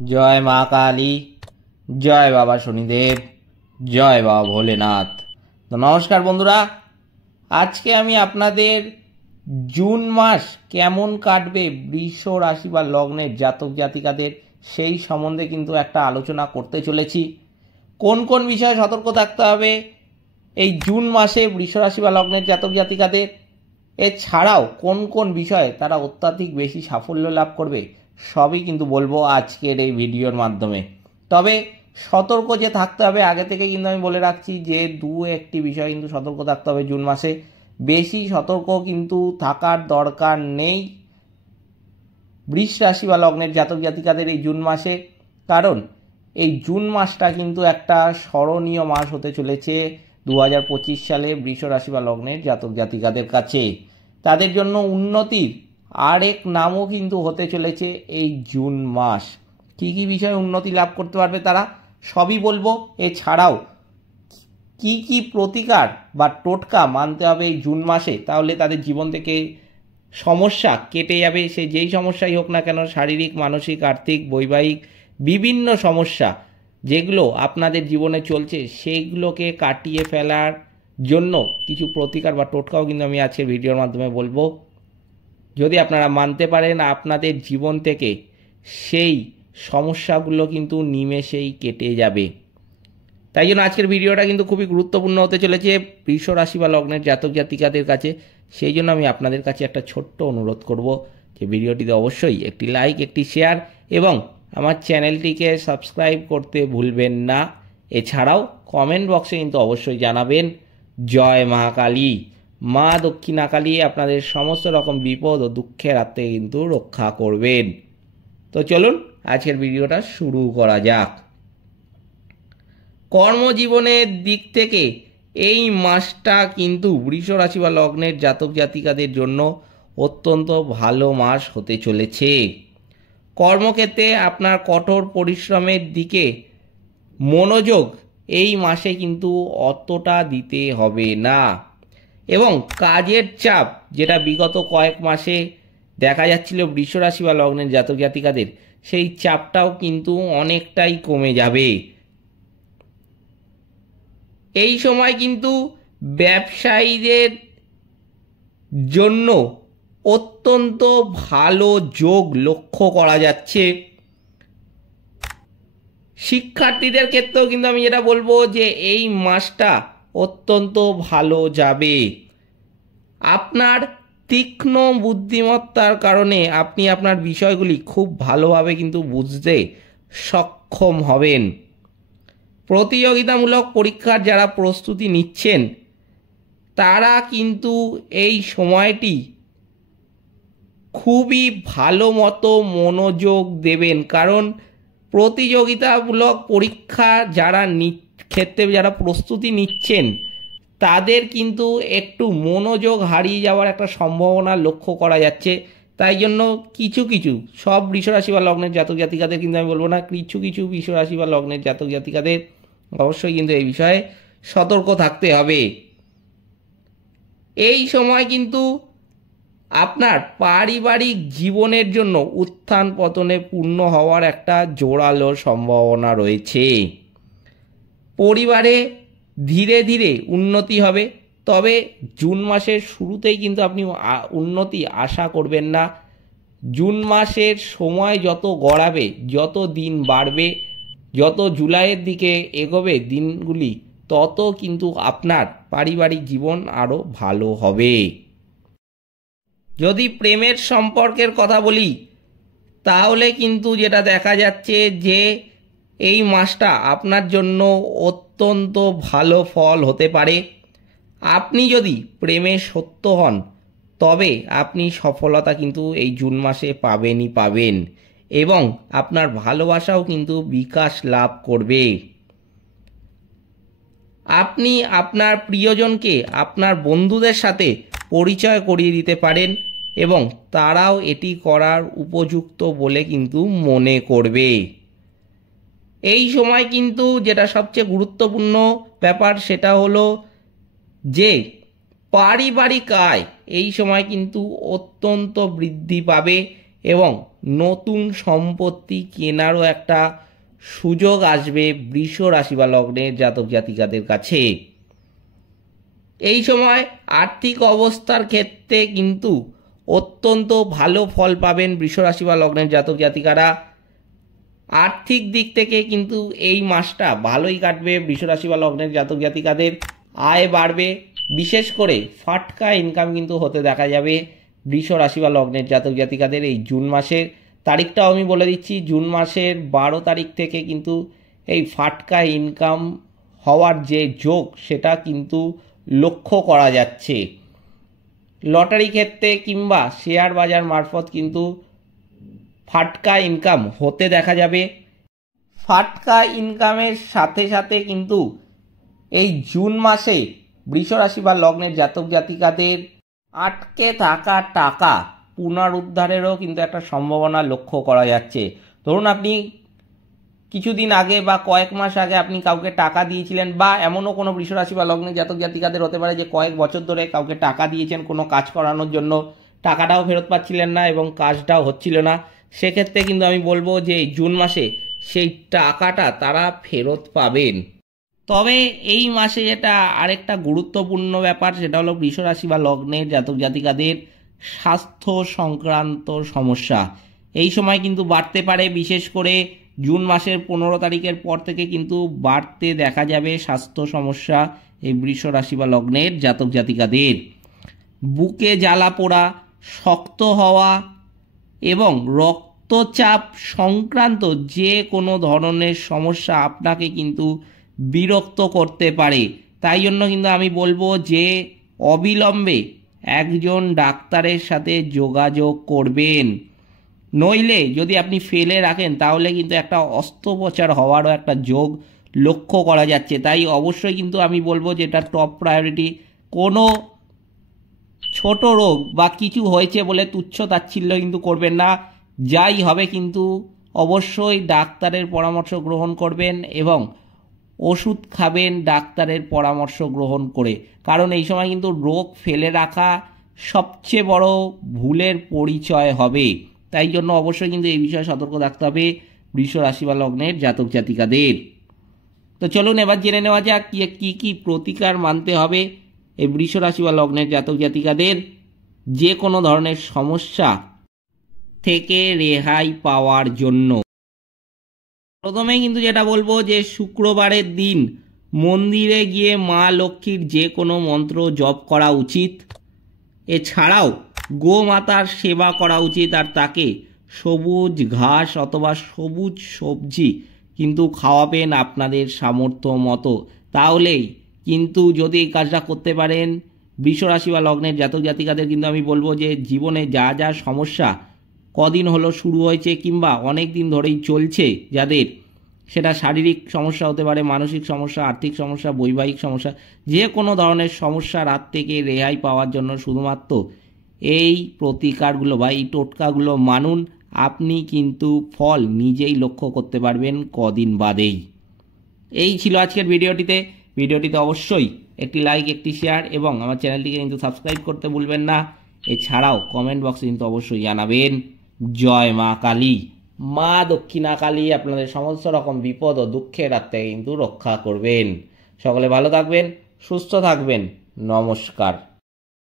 जय माँ काली, जय बाबा शनिदेव, जय बाबा भोलेनाथ। तो नमस्कार बंधुरा, आज के आमी आपनादेर जून मास केमन काटबे वृष राशि बा लग्नेर जातक जातिकादेर सेई सम्बन्धे किन्तु एकटा आलोचना करते चलेछि। कोन कोन विषये सतर्क थाकते हबे এই জুন মাসে বৃষ রাশি বা লগ্নের জাতক জাতিকাদের, এছাড়াও কোন কোন বিষয়ে তারা অত্যাধিক বেশি সাফল্য লাভ করবে সবই কিন্তু বলবো আজকের এই ভিডিওর মাধ্যমে। তবে সতর্ক যে থাকতে হবে আগে থেকে কিন্তু আমি বলে রাখছি যে একটি বিষয় কিন্তু সতর্ক থাকতে হবে। জুন মাসে বেশি সতর্ক কিন্তু থাকার দরকার নেই বৃষ রাশি বা লগ্নের জাতক জাতিকাদের এই জুন মাসে, কারণ এই জুন মাসটা কিন্তু একটা স্মরণীয় মাস হতে চলেছে 2025 সালে বৃষ রাশি বা লগ্নের জাতক জাতিকাদের কাছে। তাদের জন্য উন্নতির আরেক নামও কিন্তু হতে চলেছে এই জুন মাস। কি কি বিষয়ে উন্নতি লাভ করতে পারবে তারা সবই বলবো। এছাড়াও কি কি প্রতিকার বা টোটকা মানতে হবে এই জুন মাসে, তাহলে তাদের জীবন থেকে সমস্যা কেটে যাবে। সে যেই সমস্যাই হোক না কেন, শারীরিক, মানসিক, আর্থিক, বৈবাহিক বিভিন্ন সমস্যা যেগুলো আপনাদের জীবনে চলছে সেইগুলোকে কাটিয়ে ফেলার জন্য কিছু প্রতিকার বা টোটকাও কিন্তু আমি আজকের ভিডিওর মাধ্যমে বলবো। যদি আপনারা মানতে পারেন আপনাদের জীবন থেকে সেই সমস্যাগুলো কিন্তু নিমেষেই কেটে যাবে। তাই জন্য আজকের ভিডিওটা কিন্তু খুবই গুরুত্বপূর্ণ হতে চলেছে বৃষ রাশি বা লগ্নের জাতক জাতিকাদের কাছে। সেই জন্য আমি আপনাদের কাছে একটা ছোট্ট অনুরোধ করব যে ভিডিওটিতে অবশ্যই একটি লাইক, একটি শেয়ার এবং আমার চ্যানেলটিকে সাবস্ক্রাইব করতে ভুলবেন না। এছাড়াও কমেন্ট বক্সে কিন্তু অবশ্যই জানাবেন জয় মা কালী, মা দক্ষিণা কালী আপনাদের সমস্ত রকম বিপদ ও দুঃখের হাত থেকে কিন্তু রক্ষা করবেন। তো চলুন আজকের ভিডিওটা শুরু করা যাক। কর্মজীবনের দিক থেকে এই মাসটা কিন্তু বৃষ রাশি বা লগ্নের জাতক জাতিকাদের জন্য অত্যন্ত ভালো মাস হতে চলেছে। কর্মক্ষেত্রে আপনার কঠোর পরিশ্রমের দিকে মনোযোগ এই মাসে কিন্তু অতটা দিতে হবে না, এবং কাজের চাপ যেটা বিগত কয়েক মাসে দেখা যাচ্ছিল বৃষ রাশি বা লগ্নের জাতক জাতিকাদের, সেই চাপটাও কিন্তু অনেকটাই কমে যাবে। এই সময় কিন্তু ব্যবসায়ীদের জন্য অত্যন্ত ভালো যোগ লক্ষ্য করা যাচ্ছে। শিক্ষার্থীদের ক্ষেত্রেও কিন্তু আমি যেটা বলবো যে এই মাসটা অত্যন্ত ভালো যাবে। আপনার তীক্ষ্ণ বুদ্ধিমত্তার কারণে আপনি আপনার বিষয়গুলি খুব ভালোভাবে কিন্তু বুঝতে সক্ষম হবেন। প্রতিযোগিতামূলক পরীক্ষার যারা প্রস্তুতি নিচ্ছেন তারা কিন্তু এই সময়টি খুবই ভালো মতো মনোযোগ দেবেন, কারণ প্রতিযোগিতামূলক পরীক্ষা ক্ষেত্রে যারা প্রস্তুতি নিচ্ছেন তাদের কিন্তু একটু মনোযোগ হারিয়ে যাওয়ার একটা সম্ভাবনা লক্ষ্য করা যাচ্ছে। তাই জন্য কিছু কিছু সব বৃষ রাশি বা লগ্নের জাতক জাতিকাদের কিন্তু আমি বলবো না, কিছু কিছু বৃষ রাশি বা লগ্নের জাতক জাতিকাদের অবশ্যই কিন্তু এই বিষয়ে সতর্ক থাকতে হবে। এই সময় কিন্তু আপনার পারিবারিক জীবনের জন্য উত্থান পতনে পূর্ণ হওয়ার একটা জোরালো সম্ভাবনা রয়েছে। পরিবারে ধীরে ধীরে উন্নতি হবে, তবে জুন মাসের শুরুতেই কিন্তু আপনি উন্নতি আশা করবেন না। জুন মাসের সময় যত গড়াবে, যত দিন বাড়বে, যত জুলাইয়ের দিকে এগোবে দিনগুলি, তত কিন্তু আপনার পারিবারিক জীবন আরও ভালো হবে। যদি প্রেমের সম্পর্কের কথা বলি তাহলে কিন্তু যেটা দেখা যাচ্ছে যে এই মাসটা আপনার জন্য অত্যন্ত ভালো ফল হতে পারে। আপনি যদি প্রেমে সত্য হন তবে আপনি সফলতা কিন্তু এই জুন মাসে পাবেন, এবং আপনার ভালোবাসাও কিন্তু বিকাশ লাভ করবে। আপনি আপনার প্রিয়জনকে আপনার বন্ধুদের সাথে পরিচয় করিয়ে দিতে পারেন এবং তারাও এটি করার উপযুক্ত বলে কিন্তু মনে করবে। এই সময় কিন্তু যেটা সবচেয়ে গুরুত্বপূর্ণ ব্যাপার সেটা হলো যে পারিবারিক আয় এই সময় কিন্তু অত্যন্ত বৃদ্ধি পাবে এবং নতুন সম্পত্তি কেনারও একটা সুযোগ আসবে বৃষ রাশি বা লগ্নের জাতক জাতিকাদের কাছে। এই সময় আর্থিক অবস্থার ক্ষেত্রে কিন্তু অত্যন্ত ভালো ফল পাবেন বৃষ রাশি বা লগ্নের জাতক জাতিকারা। আর্থিক দিক থেকে কিন্তু এই মাসটা ভালোই কাটবে বৃষ রাশি বা লগ্নের জাতক জাতিকাদের। আয় বাড়বে, বিশেষ করে ফাটকা ইনকাম কিন্তু হতে দেখা যাবে বৃষ রাশি বা লগ্নের জাতক জাতিকাদের এই জুন মাসের। তারিখটাও আমি বলে দিচ্ছি, জুন মাসের 12 তারিখ থেকে কিন্তু এই ফাটকা ইনকাম হওয়ার যে যোগ সেটা কিন্তু লক্ষ্য করা যাচ্ছে। লটারি ক্ষেত্রে কিংবা শেয়ার বাজার মারফত কিন্তু ফাটকা ইনকাম হতে দেখা যাবে। ফাটকা ইনকামের সাথে সাথে কিন্তু এই জুন মাসে বৃষ রাশি বা লগ্নের জাতক জাতিকাদের আটকে থাকা টাকা পুনরুদ্ধারেরও কিন্তু একটা সম্ভাবনা লক্ষ্য করা যাচ্ছে। ধরুন আপনি কিছুদিন আগে বা কয়েক মাস আগে আপনি কাউকে টাকা দিয়েছিলেন, বা এমনও কোনো বৃষ রাশি বা লগ্নের জাতক জাতিকাদের হতে পারে যে কয়েক বছর ধরে কাউকে টাকা দিয়েছেন কোনো কাজ করানোর জন্য, টাকাটাও ফেরত পাচ্ছিলেন না এবং কাজটাও হচ্ছিল না। সেক্ষেত্রে কিন্তু আমি বলবো যে জুন মাসে সেই টাকাটা তারা ফেরত পাবেন। তবে এই মাসে যেটা আরেকটা গুরুত্বপূর্ণ ব্যাপার সেটা হলো বৃষ রাশি বা লগ্নের জাতক জাতিকাদের স্বাস্থ্য সংক্রান্ত সমস্যা এই সময় কিন্তু বাড়তে পারে। বিশেষ করে জুন মাসের 15 তারিখের পর থেকে কিন্তু বাড়তে দেখা যাবে স্বাস্থ্য সমস্যা এই বৃষ রাশি বা লগ্নের জাতক জাতিকাদের। বুকে জ্বালা পোড়া, শক্ত হওয়া এবং রক্তচাপ সংক্রান্ত যে কোনো ধরনের সমস্যা আপনাকে কিন্তু বিরক্ত করতে পারে। তাই জন্য কিন্তু আমি বলবো যে অবিলম্বে একজন ডাক্তারের সাথে যোগাযোগ করবেন। নইলে যদি আপনি ফেলে রাখেন তাহলে কিন্তু একটা অস্ত্রোপচার হওয়ারও একটা যোগ লক্ষ্য করা যাচ্ছে। তাই অবশ্যই কিন্তু আমি বলবো যে এটা টপ প্রায়োরিটি। কোনো ছোট রোগ বা কিছু হয়েছে বলে তুচ্ছ তাচ্ছিল্য কিন্তু করবেন না। যাই হবে কিন্তু অবশ্যই ডাক্তারের পরামর্শ গ্রহণ করবেন এবং ওষুধ খাবেন ডাক্তারের পরামর্শ গ্রহণ করে। কারণ এই সময় কিন্তু রোগ ফেলে রাখা সবচেয়ে বড় ভুলের পরিচয় হবে। তাই জন্য অবশ্যই কিন্তু এই বিষয়ে সতর্ক থাকতে হবে বৃষ রাশি বা লগ্নের জাতক জাতিকাদের। তো চলুন এবার জেনে নেওয়া যাক কি কি প্রতিকার মানতে হবে এই বৃষ রাশি বা লগ্নের জাতক জাতিকাদের যে কোনো ধরনের সমস্যা থেকে রেহাই পাওয়ার জন্য। প্রথমে কিন্তু যেটা বলবো যে শুক্রবারের দিন মন্দিরে গিয়ে মা লক্ষ্মীর যে কোনো মন্ত্র জপ করা উচিত। এছাড়াও গোমাতার সেবা করা উচিত, আর তাকে সবুজ ঘাস অথবা সবুজ সবজি কিন্তু খাওয়াবেন আপনাদের সামর্থ্য মতো। তাহলেই কিন্তু যদি এই কাজটা করতে পারেন বৃষ রাশি বা লগ্নের জাতক জাতিকাদের কিন্তু আমি বলবো যে জীবনে যা যা সমস্যা কদিন হলো শুরু হয়েছে কিংবা অনেক দিন ধরেই চলছে, যাদের সেটা শারীরিক সমস্যা হতে পারে, মানসিক সমস্যা, আর্থিক সমস্যা, বৈবাহিক সমস্যা, যে কোনো ধরনের সমস্যার হাত থেকে রেহাই পাওয়ার জন্য শুধুমাত্র এই প্রতিকারগুলো বা এই টোটকাগুলো মানুন। আপনি কিন্তু ফল নিজেই লক্ষ্য করতে পারবেন কদিন বাদেই। এই ছিল আজকের ভিডিওটিতে অবশ্যই একটি লাইক, একটি শেয়ার এবং আমার চ্যানেলটিকে কিন্তু সাবস্ক্রাইব করতে ভুলবেন না। এছাড়াও কমেন্ট বক্সে কিন্তু অবশ্যই জানাবেন জয় মা কালী। মা দক্ষিণা কালী আপনাদের সমস্ত রকম বিপদ ও দুঃখের হাত থেকে কিন্তু রক্ষা করবেন। সকলে ভালো থাকবেন, সুস্থ থাকবেন। নমস্কার।